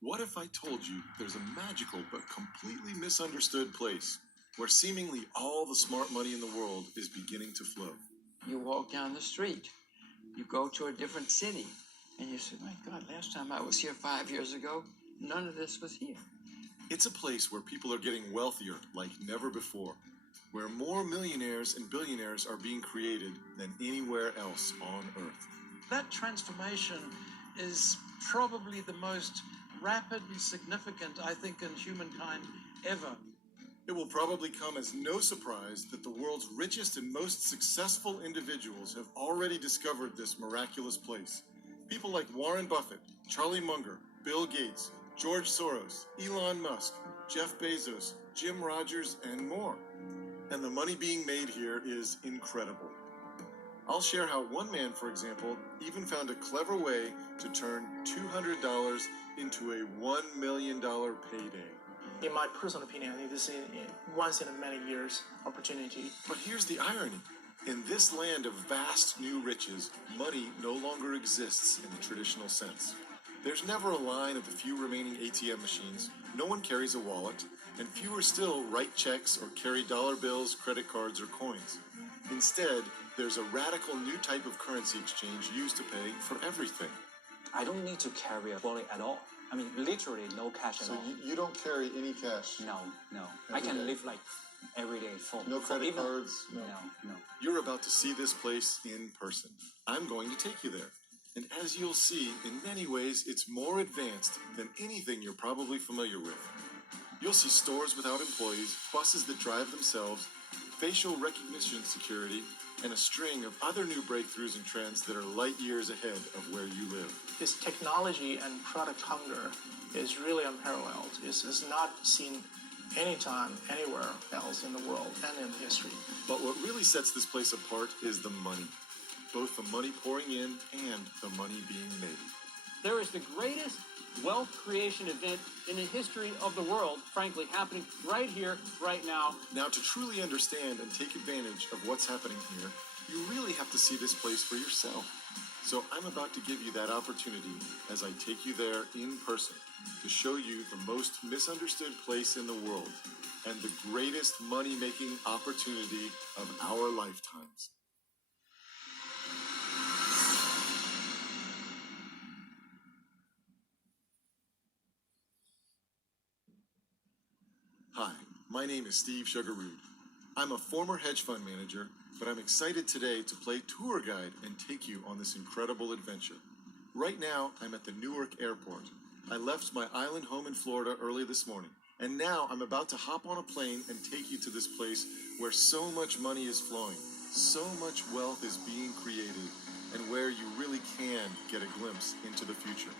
What if I told you there's a magical but completely misunderstood place where seemingly all the smart money in the world is beginning to flow? You walk down the street, you go to a different city, and you say, my God, last time I was here 5 years ago, none of this was here. It's a place where people are getting wealthier like never before, where more millionaires and billionaires are being created than anywhere else on Earth. That transformation is probably the most rapid and significant, I think, in humankind ever. It will probably come as no surprise that the world's richest and most successful individuals have already discovered this miraculous place. People like Warren Buffett, Charlie Munger, Bill Gates, George Soros, Elon Musk, Jeff Bezos, Jim Rogers, and more. And the money being made here is incredible. I'll share how one man, for example, even found a clever way to turn $200 into a $1 million payday. In my personal opinion, I think this is a once in a many years opportunity. But here's the irony. In this land of vast new riches, money no longer exists in the traditional sense. There's never a line of the few remaining ATM machines, no one carries a wallet, and fewer still write checks or carry dollar bills, credit cards, or coins. Instead, there's a radical new type of currency exchange used to pay for everything. I don't need to carry a wallet at all. I mean, literally no cash at all. So you don't carry any cash? No. Every I can day. live like every day full. No credit even, cards? No. You're about to see this place in person. I'm going to take you there. And as you'll see, in many ways, it's more advanced than anything you're probably familiar with. You'll see stores without employees, buses that drive themselves, facial recognition security, and a string of other new breakthroughs and trends that are light years ahead of where you live. This technology and product hunger is really unparalleled. It's not seen anytime, anywhere else in the world and in history. But what really sets this place apart is the money. Both the money pouring in and the money being made. There is the greatest wealth creation event in the history of the world, frankly, happening right here, right now. Now, to truly understand and take advantage of what's happening here, you really have to see this place for yourself. So I'm about to give you that opportunity as I take you there in person to show you the most misunderstood place in the world and the greatest money-making opportunity of our lifetimes. Hi, my name is Steve Sugarrood. I'm a former hedge fund manager, but I'm excited today to play tour guide and take you on this incredible adventure. Right now, I'm at the Newark Airport. I left my island home in Florida early this morning, and now I'm about to hop on a plane and take you to this place where so much money is flowing, so much wealth is being created, and where you really can get a glimpse into the future.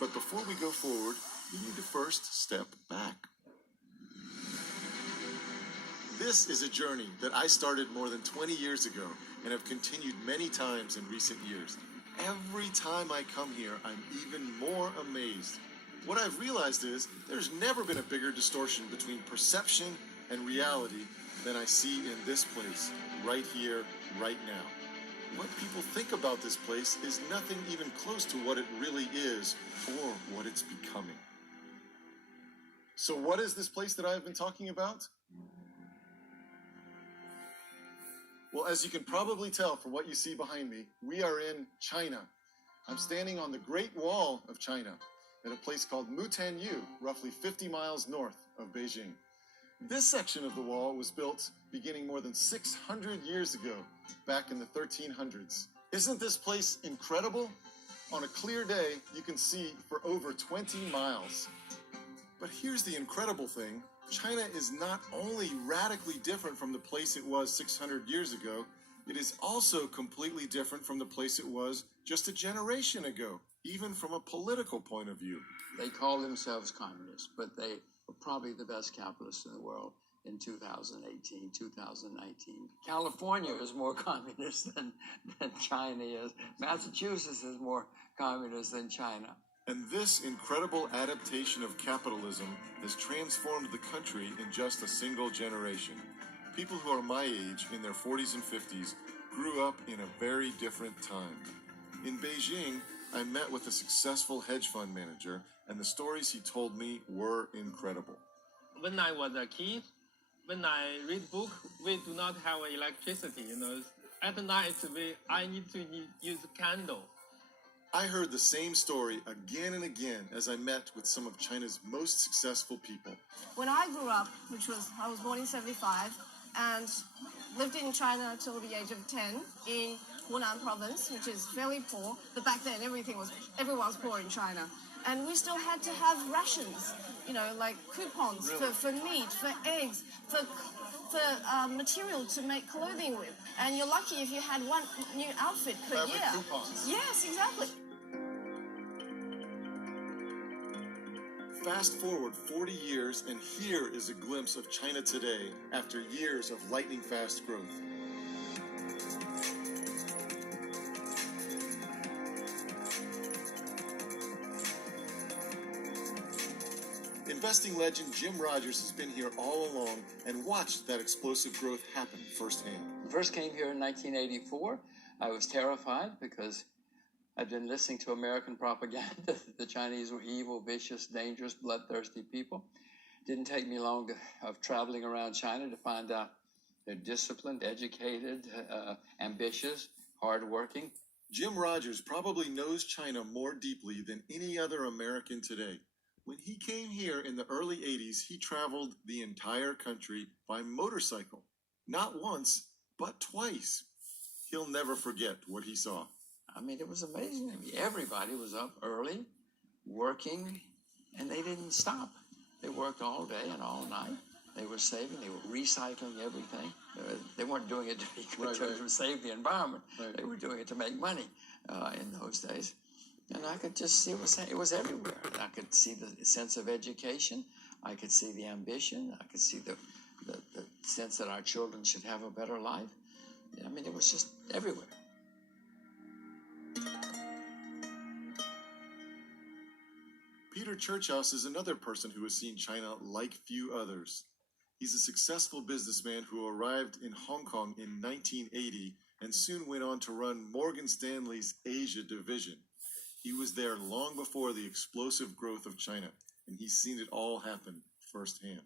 But before we go forward, we need to first step back. This is a journey that I started more than 20 years ago and have continued many times in recent years. Every time I come here, I'm even more amazed. What I've realized is there's never been a bigger distortion between perception and reality than I see in this place, right here, right now. What people think about this place is nothing even close to what it really is or what it's becoming. So what is this place that I've been talking about? Well, as you can probably tell from what you see behind me, we are in China. I'm standing on the Great Wall of China at a place called Mutanyu, roughly 50 miles north of Beijing. This section of the wall was built beginning more than 600 years ago, back in the 1300s. Isn't this place incredible? On a clear day, you can see for over 20 miles. But here's the incredible thing. China is not only radically different from the place it was 600 years ago, it is also completely different from the place it was just a generation ago, even from a political point of view. They call themselves communists, but they were probably the best capitalists in the world in 2018, 2019. California is more communist than China is. Massachusetts is more communist than China. And this incredible adaptation of capitalism has transformed the country in just a single generation. People who are my age, in their 40s and 50s, grew up in a very different time. In Beijing, I met with a successful hedge fund manager, and the stories he told me were incredible. When I was a kid, when I read book, we do not have electricity. At night I need to use candle. I heard the same story again and again as I met with some of China's most successful people. When I grew up, I was born in 75 and lived in China till the age of 10 in Hunan province, which is fairly poor, but back then everyone's poor in China. And we still had to have rations, like coupons for meat, for eggs, for material to make clothing with. And you're lucky if you had one new outfit per year. Coupons. Yes, exactly. Fast forward 40 years, and here is a glimpse of China today after years of lightning-fast growth. Investing legend Jim Rogers has been here all along and watched that explosive growth happen firsthand. First came here in 1984. I was terrified because I'd been listening to American propaganda that the Chinese were evil, vicious, dangerous, bloodthirsty people. Didn't take me long of traveling around China to find out they're disciplined, educated, ambitious, hardworking. Jim Rogers probably knows China more deeply than any other American today. When he came here in the early 80s, he traveled the entire country by motorcycle. Not once, but twice. He'll never forget what he saw. I mean, it was amazing. Everybody was up early, working, and they didn't stop. They worked all day and all night. They were saving. They were recycling everything. They weren't doing it to be good to save the environment. Right. They were doing it to make money in those days. And I could just see it was everywhere. I could see the sense of education. I could see the ambition. I could see the sense that our children should have a better life. I mean, it was just everywhere. Peter Churchhouse is another person who has seen China like few others. He's a successful businessman who arrived in Hong Kong in 1980 and soon went on to run Morgan Stanley's Asia division. He was there long before the explosive growth of China, and he's seen it all happen firsthand.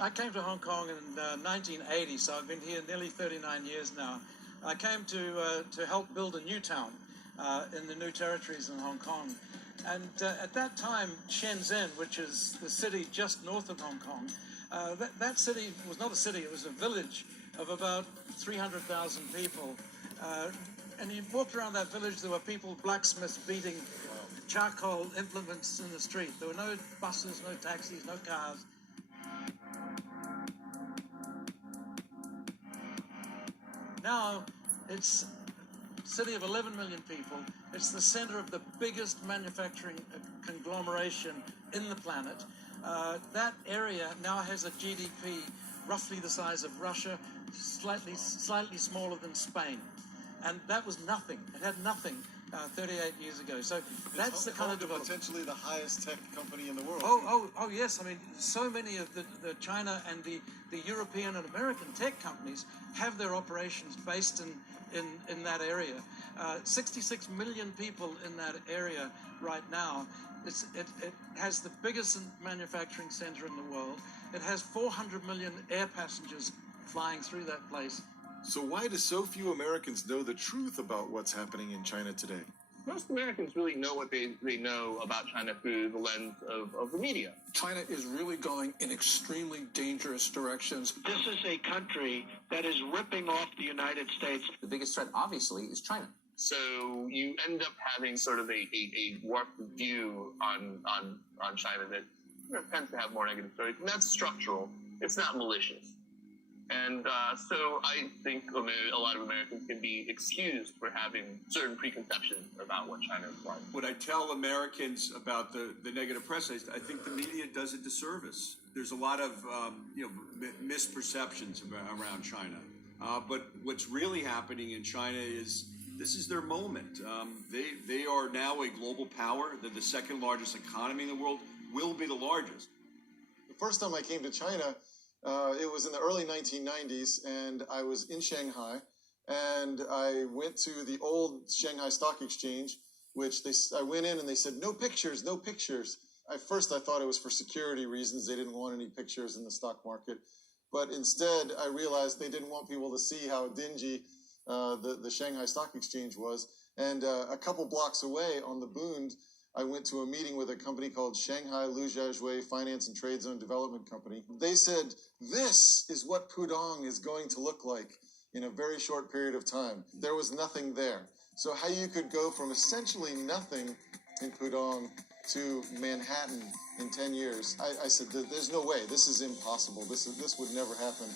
I came to Hong Kong in 1980, so I've been here nearly 39 years now. I came to help build a new town in the new territories in Hong Kong. And at that time, Shenzhen, which is the city just north of Hong Kong, that city was not a city, it was a village of about 300,000 people. And you walked around that village, there were people, blacksmiths, beating charcoal implements in the street. There were no buses, no taxis, no cars. Now, it's a city of 11 million people. It's the center of the biggest manufacturing conglomeration in the planet. That area now has a GDP roughly the size of Russia, slightly smaller than Spain. And that was nothing. It had nothing 38 years ago. So that's the kind of development. Potentially the highest tech company in the world. Oh, yes. I mean, so many of the China and the European and American tech companies have their operations based in that area. 66 million people in that area right now. It has the biggest manufacturing center in the world. It has 400 million air passengers flying through that place. So why do so few Americans know the truth about what's happening in China today? Most Americans really know what they know about China through the lens of the media. China is really going in extremely dangerous directions. This is a country that is ripping off the United States. The biggest threat, obviously, is China. So you end up having sort of a warped view on China that tends to have more negative stories, and that's structural. It's not malicious. And so I think a lot of Americans can be excused for having certain preconceptions about what China is like. What I tell Americans about the negative press is I think the media does a disservice. There's a lot of misperceptions around China. But what's really happening in China is this is their moment. They are now a global power. They're the second largest economy in the world, will be the largest. The first time I came to China, it was in the early 1990s, and I was in Shanghai, and I went to the old Shanghai Stock Exchange, which I went in and they said, no pictures, no pictures. At first, I thought it was for security reasons. They didn't want any pictures in the stock market. But instead, I realized they didn't want people to see how dingy the Shanghai Stock Exchange was. And a couple blocks away on the Bund, I went to a meeting with a company called Shanghai Lujiazhui Finance and Trade Zone Development Company. They said, this is what Pudong is going to look like in a very short period of time. There was nothing there. So how you could go from essentially nothing in Pudong to Manhattan in 10 years, I said, there's no way. This is impossible. This would never happen.